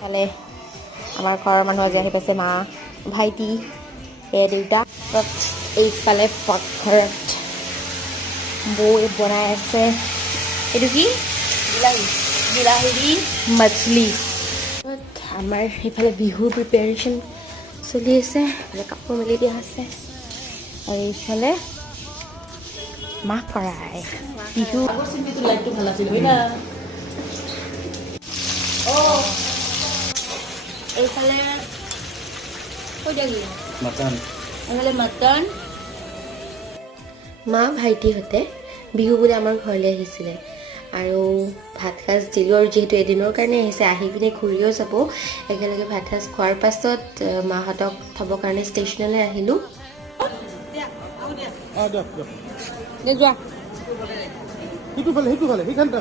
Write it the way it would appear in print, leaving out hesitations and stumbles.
ফালে আমাৰ ঘৰৰ মানুহ আজি আহি পাইছে, মা, ভাইটি, দেউতা। এইফালে পাকঘৰত বৌ বনাই আছে, এইটো কি বিলাহী মাছলি। আমাৰ এইফালে বিহুৰ প্ৰিপেৰেশ্যন চলি আছে, এইফালে কাপোৰ মেলি দিয়া আছে, আৰু এইফালে মাহ ফ্ৰাই বিহু। এইফালে মটন। মা ভাইটিহঁতে বিহু বুলি আমাৰ ঘৰলৈ আহিছিলে আৰু ভাত সাজ দিলোঁ, আৰু যিহেতু এদিনৰ কাৰণে আহিছে, আহি পিনে ঘূৰিও যাব। একেলগে ভাত সাজ খোৱাৰ পাছত মাহঁতক থ'বৰ কাৰণে ষ্টেচনলৈ আহিলোঁ। যোৱা সেইটো ফালে সেইখানতে